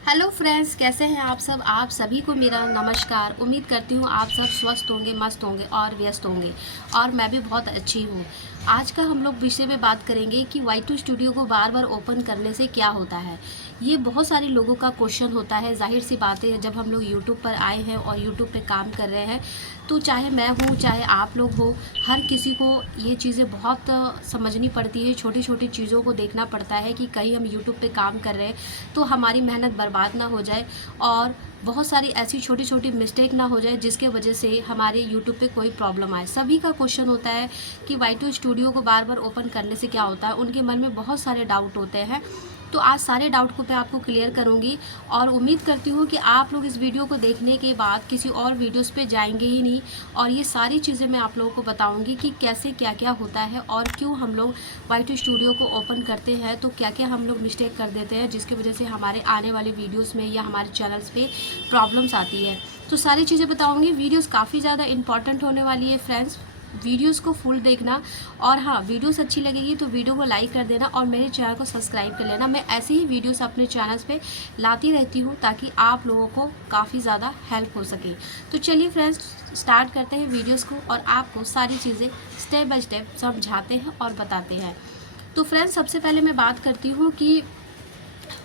Hello friends, कैसे हैं आप सब। आप सभी को मेरा नमस्कार। उम्मीद करती हूँ आप सब स्वस्थ होंगे, मस्त होंगे और व्यस्त होंगे और मैं भी बहुत अच्छी हूँ। आज का हम लोग विषय में बात करेंगे कि Y2 स्टूडियो को बार बार ओपन करने से क्या होता है। ये बहुत सारे लोगों का क्वेश्चन होता है। जाहिर सी बात है, जब हम लोग यूट्यूब पर आए हैं और यूट्यूब पे काम कर रहे हैं तो चाहे मैं हूँ चाहे आप लोग हो, हर किसी को ये चीज़ें बहुत समझनी पड़ती है। छोटी छोटी चीज़ों को देखना पड़ता है कि कहीं हम यूट्यूब पे काम कर रहे हैं तो हमारी मेहनत बर्बाद ना हो जाए और बहुत सारी ऐसी छोटी छोटी मिस्टेक ना हो जाए जिसके वजह से हमारे यूट्यूब पे कोई प्रॉब्लम आए। सभी का क्वेश्चन होता है कि Y2 स्टूडियो को बार बार ओपन करने से क्या होता है। उनके मन में बहुत सारे डाउट होते हैं, तो आज सारे डाउट को मैं आपको क्लियर करूंगी और उम्मीद करती हूँ कि आप लोग इस वीडियो को देखने के बाद किसी और वीडियोस पे जाएंगे ही नहीं। और ये सारी चीज़ें मैं आप लोगों को बताऊंगी कि कैसे क्या क्या होता है और क्यों हम लोग Y2 स्टूडियो को ओपन करते हैं तो क्या क्या हम लोग मिस्टेक कर देते हैं जिसकी वजह से हमारे आने वाले वीडियोज़ में या हमारे चैनल्स पे प्रॉब्लम्स आती है। तो सारी चीज़ें बताऊँगी। वीडियोज़ काफ़ी ज़्यादा इंपॉर्टेंट होने वाली है फ्रेंड्स, वीडियोस को फुल देखना। और हाँ, वीडियोस अच्छी लगेगी तो वीडियो को लाइक कर देना और मेरे चैनल को सब्सक्राइब कर लेना। मैं ऐसे ही वीडियोस अपने चैनल्स पे लाती रहती हूँ ताकि आप लोगों को काफ़ी ज़्यादा हेल्प हो सके। तो चलिए फ्रेंड्स, स्टार्ट करते हैं वीडियोस को और आपको सारी चीज़ें स्टेप बाय स्टेप समझाते हैं और बताते हैं। तो फ्रेंड्स, सबसे पहले मैं बात करती हूँ कि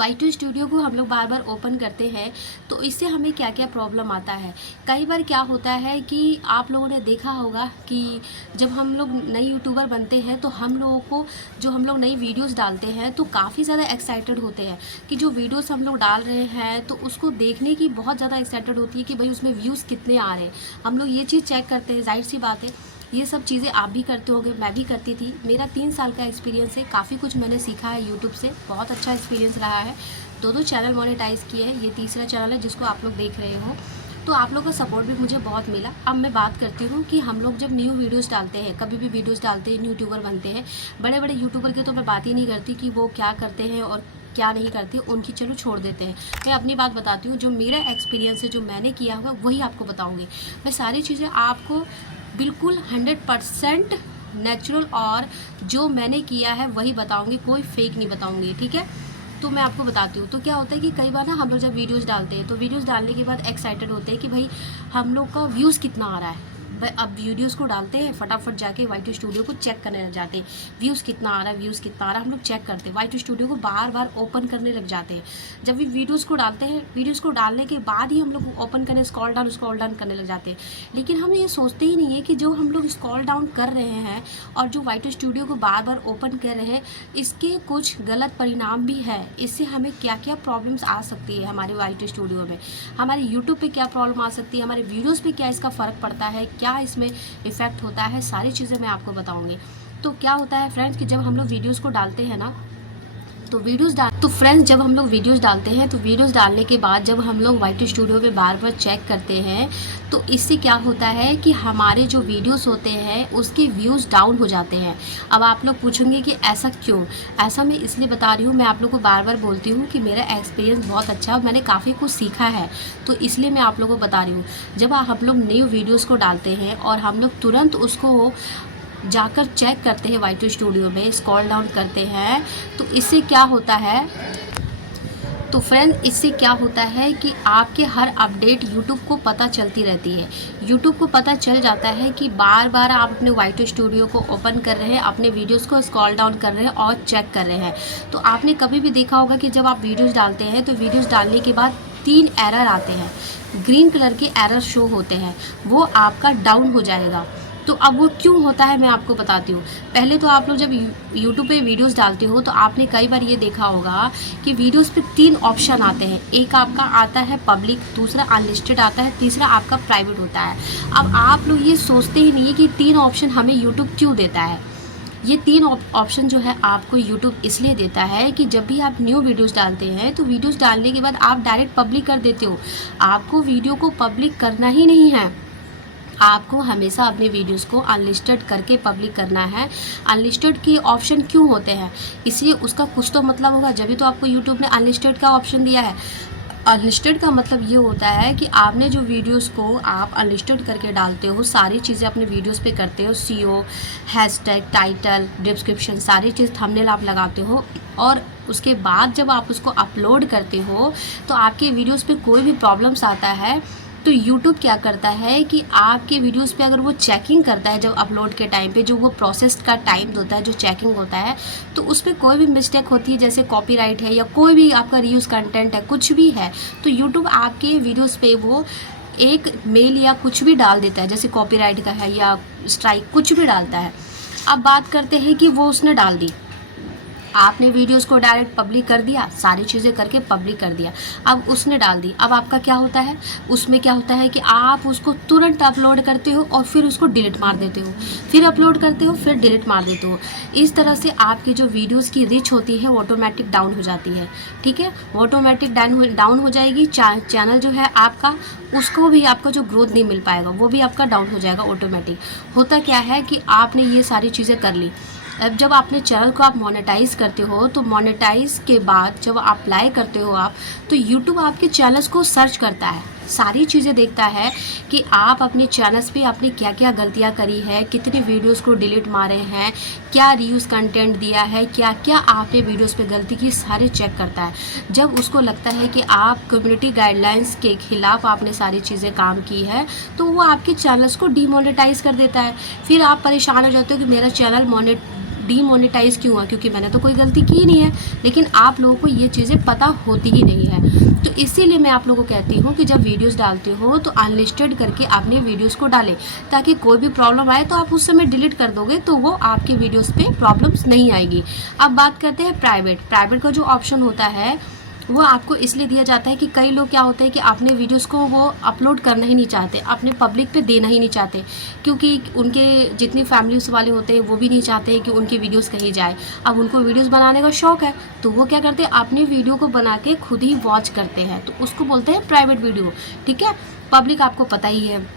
Y2 स्टूडियो को हम लोग बार बार ओपन करते हैं तो इससे हमें क्या क्या प्रॉब्लम आता है। कई बार क्या होता है कि आप लोगों ने देखा होगा कि जब हम लोग नए यूट्यूबर बनते हैं तो हम लोगों को जो हम लोग नई वीडियोस डालते हैं तो काफ़ी ज़्यादा एक्साइटेड होते हैं कि जो वीडियोस हम लोग डाल रहे हैं तो उसको देखने की बहुत ज़्यादा एक्साइटेड होती है कि भाई उसमें व्यूज़ कितने आ रहे हैं। हम लोग ये चीज़ चेक करते हैं। जाहिर सी बात है, ये सब चीज़ें आप भी करते होंगे, मैं भी करती थी। मेरा 3 साल का एक्सपीरियंस है, काफ़ी कुछ मैंने सीखा है यूट्यूब से, बहुत अच्छा एक्सपीरियंस रहा है। दो चैनल मोनेटाइज़ किए हैं, ये तीसरा चैनल है जिसको आप लोग देख रहे हो। तो आप लोगों का सपोर्ट भी मुझे बहुत मिला। अब मैं बात करती हूँ कि हम लोग जब न्यू वीडियोस डालते हैं, कभी भी वीडियोस डालते हैं, यूट्यूबर बनते हैं, बड़े बड़े यूट्यूबर की तो मैं बात ही नहीं करती कि वो क्या करते हैं और क्या नहीं करते, उनकी चलो छोड़ देते हैं। मैं अपनी बात बताती हूँ, जो मेरा एक्सपीरियंस है, जो मैंने किया हुआ वही आपको बताऊँगी। मैं सारी चीज़ें आपको बिल्कुल 100% नेचुरल और जो मैंने किया है वही बताऊंगी, कोई फेक नहीं बताऊंगी, ठीक है। तो मैं आपको बताती हूँ। तो क्या होता है कि कई बार ना हम लोग जब वीडियोस डालते हैं तो वीडियोस डालने के बाद एक्साइटेड होते हैं कि भाई हम लोग का व्यूज़ कितना आ रहा है। भाई अब वीडियोस को डालते हैं, फटाफट जाके Y2 स्टूडियो को चेक करने लग जाते हैं, व्यूज़ कितना आ रहा है, व्यूज़ कितना आ रहा है, हम लोग चेक करते हैं। Y2 स्टूडियो को बार बार ओपन करने लग जाते हैं। जब भी वीडियोस को डालते हैं, वीडियोस को डालने के बाद ही हम लोग ओपन करने स्क्रॉल डाउन करने लग जाते हैं। लेकिन हम ये सोचते ही नहीं है कि जो हम लोग स्क्रॉल डाउन कर रहे हैं और जो Y2 स्टूडियो को बार बार ओपन कर रहे हैं, इसके कुछ गलत परिणाम भी है। इससे हमें क्या क्या प्रॉब्लम्स आ सकती है हमारे Y2 स्टूडियो में, हमारे यूट्यूब पे क्या प्रॉब्लम आ सकती है, हमारे वीडियोस पे क्या इसका फ़र्क पड़ता है, क्या इसमें इफ़ेक्ट होता है, सारी चीज़ें मैं आपको बताऊंगी। तो क्या होता है फ्रेंड्स कि जब हम लोग वीडियोस को डालते हैं ना तो फ्रेंड्स जब हम लोग वीडियोस डालते हैं तो वीडियोस डालने के बाद जब हम लोग Y2 स्टूडियो पे बार बार चेक करते हैं तो इससे क्या होता है कि हमारे जो वीडियोस होते हैं उसके व्यूज़ डाउन हो जाते हैं। अब आप लोग पूछेंगे कि ऐसा क्यों। ऐसा मैं इसलिए बता रही हूँ, मैं आप लोग को बार बार बोलती हूँ कि मेरा एक्सपीरियंस बहुत अच्छा है, मैंने काफ़ी कुछ सीखा है, तो इसलिए मैं आप लोगों को बता रही हूँ। जब हम लोग न्यू वीडियोज़ को डालते हैं और हम लोग तुरंत उसको जाकर चेक करते हैं Y2 स्टूडियो में, स्क्रॉल डाउन करते हैं, तो इससे क्या होता है, तो फ्रेंड इससे क्या होता है कि आपके हर अपडेट यूट्यूब को पता चलती रहती है। यूट्यूब को पता चल जाता है कि बार बार आप अपने Y2 स्टूडियो को ओपन कर रहे हैं, अपने वीडियोस को स्क्रॉल डाउन कर रहे हैं और चेक कर रहे हैं। तो आपने कभी भी देखा होगा कि जब आप वीडियोस डालते हैं तो वीडियोस डालने के बाद 3 एरर आते हैं, ग्रीन कलर के एरर शो होते हैं, वो आपका डाउन हो जाएगा। तो अब वो क्यों होता है मैं आपको बताती हूँ। पहले तो आप लोग जब यूट्यूब पे वीडियोस डालते हो तो आपने कई बार ये देखा होगा कि वीडियोस पे 3 ऑप्शन आते हैं। एक आपका आता है पब्लिक, दूसरा अनलिस्टेड आता है, तीसरा आपका प्राइवेट होता है। अब आप लोग ये सोचते ही नहीं है कि 3 ऑप्शन हमें यूट्यूब क्यों देता है। ये 3 ऑप्शन जो है आपको यूट्यूब इसलिए देता है कि जब भी आप न्यू वीडियोस डालते हैं तो वीडियोस डालने के बाद आप डायरेक्ट पब्लिक कर देते हो। आपको वीडियो को पब्लिक करना ही नहीं है, आपको हमेशा अपने वीडियोस को अनलिस्टेड करके पब्लिक करना है। अनलिस्टेड के ऑप्शन क्यों होते हैं, इसलिए उसका कुछ तो मतलब होगा, जब भी तो आपको यूट्यूब ने अनलिस्टेड का ऑप्शन दिया है। अनलिस्टेड का मतलब ये होता है कि आपने जो वीडियोस को आप अनलिस्टेड करके डालते हो, सारी चीज़ें अपने वीडियोस पे करते हो, सीओ, हैशटैग, टाइटल, डिस्क्रिप्शन, सारी चीज़, थंबनेल आप लगाते हो, और उसके बाद जब आप उसको अपलोड करते हो तो आपके वीडियोस पे कोई भी प्रॉब्लम्स आता है तो यूट्यूब क्या करता है कि आपके वीडियोस पे अगर वो चेकिंग करता है, जब अपलोड के टाइम पे जो वो प्रोसेस का टाइम होता है, जो चेकिंग होता है, तो उस पर कोई भी मिस्टेक होती है, जैसे कॉपीराइट है या कोई भी आपका रीयूज़ कंटेंट है, कुछ भी है, तो यूट्यूब आपके वीडियोस पे वो एक मेल या कुछ भी डाल देता है, जैसे कॉपीराइट का है या स्ट्राइक, कुछ भी डालता है। अब बात करते हैं कि वो उसने डाल दी, आपने वीडियोस को डायरेक्ट पब्लिक कर दिया, सारी चीज़ें करके पब्लिक कर दिया, अब उसने डाल दी, अब आपका क्या होता है, उसमें क्या होता है कि आप उसको तुरंत अपलोड करते हो और फिर उसको डिलीट मार देते हो, फिर अपलोड करते हो, फिर डिलीट मार देते हो। इस तरह से आपकी जो वीडियोस की रीच होती है वो ऑटोमेटिक डाउन हो जाती है, ठीक है, ऑटोमेटिक डाउन हो जाएगी। चैनल जो है आपका, उसको भी आपका जो ग्रोथ नहीं मिल पाएगा, वो भी आपका डाउन हो जाएगा ऑटोमेटिक। होता क्या है कि आपने ये सारी चीज़ें कर ली, अब जब आपने चैनल को आप मोनेटाइज करते हो, तो मोनेटाइज के बाद जब अप्लाई करते हो आप, तो यूट्यूब आपके चैनल्स को सर्च करता है, सारी चीज़ें देखता है कि आप अपने चैनल्स पे आपने क्या क्या गलतियां करी है, कितने वीडियोस को डिलीट मारे हैं, क्या रीयूज़ कंटेंट दिया है, क्या क्या आपने वीडियोस पे गलती की, सारे चेक करता है। जब उसको लगता है कि आप कम्युनिटी गाइडलाइंस के खिलाफ आपने सारी चीज़ें काम की है, तो वो आपके चैनल्स को डीमोनेटाइज कर देता है। फिर आप परेशान हो जाते हो कि मेरा चैनल डीमोनेटाइज क्यों हुआ, क्योंकि मैंने तो कोई गलती की नहीं है, लेकिन आप लोगों को ये चीज़ें पता होती ही नहीं है। तो इसीलिए मैं आप लोगों को कहती हूँ कि जब वीडियोस डालते हो तो अनलिस्टेड करके अपने वीडियोस को डालें, ताकि कोई भी प्रॉब्लम आए तो आप उस समय डिलीट कर दोगे, तो वो आपके वीडियोस पे प्रॉब्लम्स नहीं आएगी। अब बात करते हैं प्राइवेट का जो ऑप्शन होता है वो आपको इसलिए दिया जाता है कि कई लोग क्या होते हैं कि अपने वीडियोस को वो अपलोड करना ही नहीं चाहते, अपने पब्लिक पे देना ही नहीं चाहते, क्योंकि उनके जितनी फैमिलीज वाले होते हैं वो भी नहीं चाहते हैं कि उनकी वीडियोस कहीं जाए। अब उनको वीडियोस बनाने का शौक है, तो वो क्या करते हैं, अपनी वीडियो को बना के खुद ही वॉच करते हैं, तो उसको बोलते हैं प्राइवेट वीडियो, ठीक है। पब्लिक आपको पता ही है।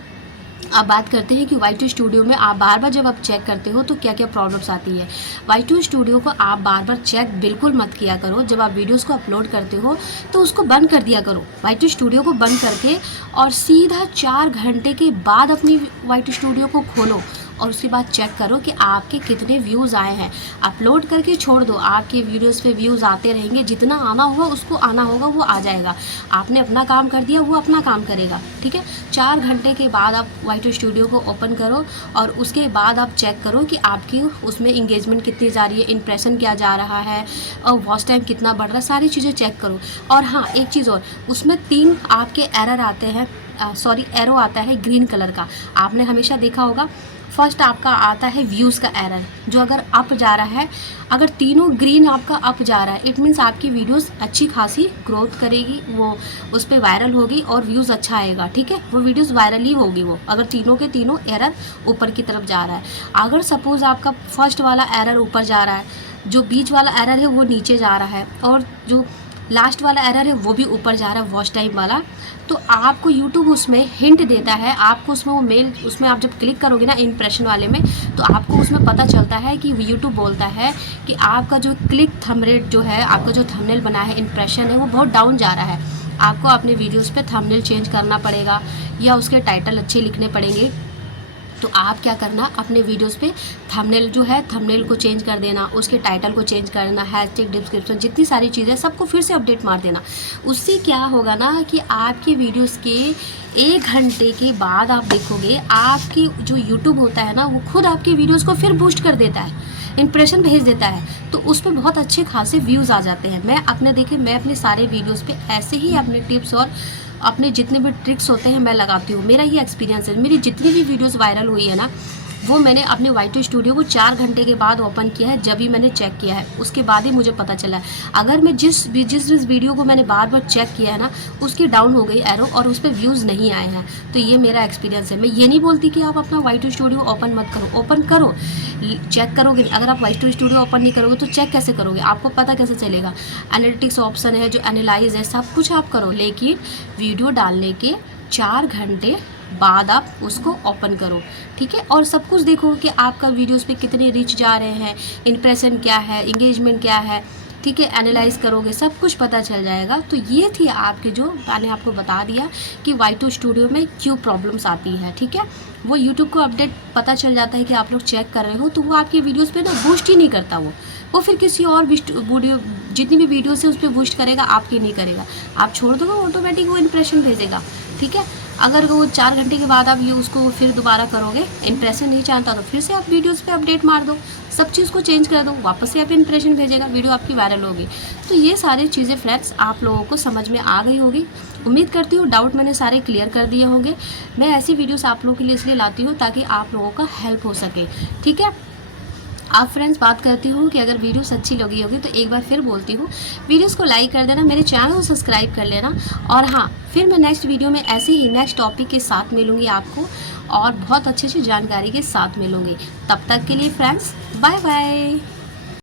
अब बात करते हैं कि Y2 स्टूडियो में आप बार बार जब आप चेक करते हो तो क्या क्या प्रॉब्लम्स आती है। Y2 स्टूडियो को आप बार बार चेक बिल्कुल मत किया करो। जब आप वीडियोस को अपलोड करते हो तो उसको बंद कर दिया करो, Y2 स्टूडियो को बंद करके, और सीधा 4 घंटे के बाद अपनी Y2 स्टूडियो को खोलो और उसके बाद चेक करो कि आपके कितने व्यूज़ आए हैं। अपलोड करके छोड़ दो, आपके वीडियोस पे व्यूज़ आते रहेंगे, जितना आना होगा उसको आना होगा, वो आ जाएगा। आपने अपना काम कर दिया, वो अपना काम करेगा, ठीक है। 4 घंटे के बाद आप Y2 स्टूडियो को ओपन करो और उसके बाद आप चेक करो कि आपकी उसमें इंगेजमेंट कितनी जा रही है, इंप्रेशन क्या जा रहा है और वॉच टाइम कितना बढ़ रहा है, सारी चीज़ें चेक करो। और हाँ, एक चीज़ और, उसमें 3 आपके एरर आते हैं, एरो आता है ग्रीन कलर का, आपने हमेशा देखा होगा। फर्स्ट आपका आता है व्यूज़ का एरर, जो अगर अप जा रहा है, अगर तीनों ग्रीन आपका अप जा रहा है, इट मीन्स आपकी वीडियोस अच्छी खासी ग्रोथ करेगी, वो उस पर वायरल होगी और व्यूज़ अच्छा आएगा, ठीक है। वो वीडियोस वायरल ही होगी वो, अगर तीनों के तीनों एरर ऊपर की तरफ जा रहा है। अगर सपोज़ आपका फर्स्ट वाला एरर ऊपर जा रहा है, जो बीच वाला एरर है वो नीचे जा रहा है, और जो लास्ट वाला एरर है वो भी ऊपर जा रहा है, वॉच टाइम वाला, तो आपको यूट्यूब उसमें हिंट देता है, आपको उसमें वो मेल, उसमें आप जब क्लिक करोगे ना इंप्रेशन वाले में, तो आपको उसमें पता चलता है कि यूट्यूब बोलता है कि आपका जो क्लिक थंब रेट जो है, आपका जो थंबनेल बना है, इंप्रेशन है, वो बहुत डाउन जा रहा है। आपको अपने वीडियोस पे थंबनेल चेंज करना पड़ेगा या उसके टाइटल अच्छे लिखने पड़ेंगे। तो आप क्या करना, अपने वीडियोस पे थंबनेल जो है, थंबनेल को चेंज कर देना, उसके टाइटल को चेंज करना, हैशटैग, डिस्क्रिप्शन, जितनी सारी चीज़ें सबको फिर से अपडेट मार देना। उससे क्या होगा ना कि आपकी वीडियोस के 1 घंटे के बाद आप देखोगे, आपकी जो यूट्यूब होता है ना, वो खुद आपकी वीडियोस को फिर बूस्ट कर देता है, इंप्रेशन भेज देता है, तो उस पर बहुत अच्छे खासे व्यूज़ आ जाते हैं। मैं अपने सारे वीडियोज़ पे ऐसे ही अपने टिप्स और अपने जितने भी ट्रिक्स होते हैं मैं लगाती हूँ। मेरा ये एक्सपीरियंस है, मेरी जितनी भी वीडियोस वायरल हुई है ना, वो मैंने अपने Y2 स्टूडियो को 4 घंटे के बाद ओपन किया है, जब भी मैंने चेक किया है, उसके बाद ही मुझे पता चला है। अगर मैं जिस वीडियो को मैंने बार बार चेक किया है ना, उसकी डाउन हो गई एरो और उस पर व्यूज़ नहीं आए हैं, तो ये मेरा एक्सपीरियंस है। मैं ये नहीं बोलती कि आप अपना Y2 स्टूडियो ओपन मत करो, ओपन करो, चेक करोगे। अगर आप Y2 स्टूडियो ओपन नहीं करोगे तो चेक कैसे करोगे, आपको पता कैसे चलेगा। एनालिटिक्स ऑप्शन है जो एनालाइज है, सब कुछ आप करो, लेकिन वीडियो डालने के 4 घंटे बाद आप उसको ओपन करो, ठीक है। और सब कुछ देखो कि आपका वीडियोस पे कितने रीच जा रहे हैं, इंप्रेशन क्या है, इंगेजमेंट क्या है, ठीक है, एनालाइज करोगे, सब कुछ पता चल जाएगा। तो ये थी आपके जो मैंने आपको बता दिया कि Y2 स्टूडियो में क्यों प्रॉब्लम्स आती है। ठीक है, वो यूट्यूब को अपडेट पता चल जाता है कि आप लोग चेक कर रहे हो, तो वो आपकी वीडियोस पे ना बूस्ट ही नहीं करता। वो फिर किसी और वीडियो, जितनी भी वीडियोस है उस पर बूस्ट करेगा, आपकी नहीं करेगा। आप छोड़ दोगे, ऑटोमेटिक वो इंप्रेशन भेजेगा। ठीक है, अगर वो 4 घंटे के बाद आप ये उसको फिर दोबारा करोगे, इंप्रेशन नहीं चाहता, तो फिर से आप वीडियोस पे अपडेट मार दो, सब चीज़ को चेंज कर दो, वापस से आप इंप्रेशन भेजेगा, वीडियो आपकी वायरल होगी। तो ये सारी चीज़ें फ्रेंड्स आप लोगों को समझ में आ गई होगी। उम्मीद करती हूँ डाउट मैंने सारे क्लियर कर दिए होंगे। मैं ऐसी वीडियोस आप लोगों के लिए इसलिए लाती हूँ ताकि आप लोगों का हेल्प हो सके। ठीक है, आप फ्रेंड्स बात करती हूँ कि अगर वीडियोस अच्छी लगी होगी तो एक बार फिर बोलती हूँ, वीडियोस को लाइक कर देना, मेरे चैनल को सब्सक्राइब कर लेना। और हाँ, फिर मैं नेक्स्ट वीडियो में ऐसे ही नेक्स्ट टॉपिक के साथ मिलूँगी आपको, और बहुत अच्छी जानकारी के साथ मिलूँगी। तब तक के लिए फ्रेंड्स बाय बाय।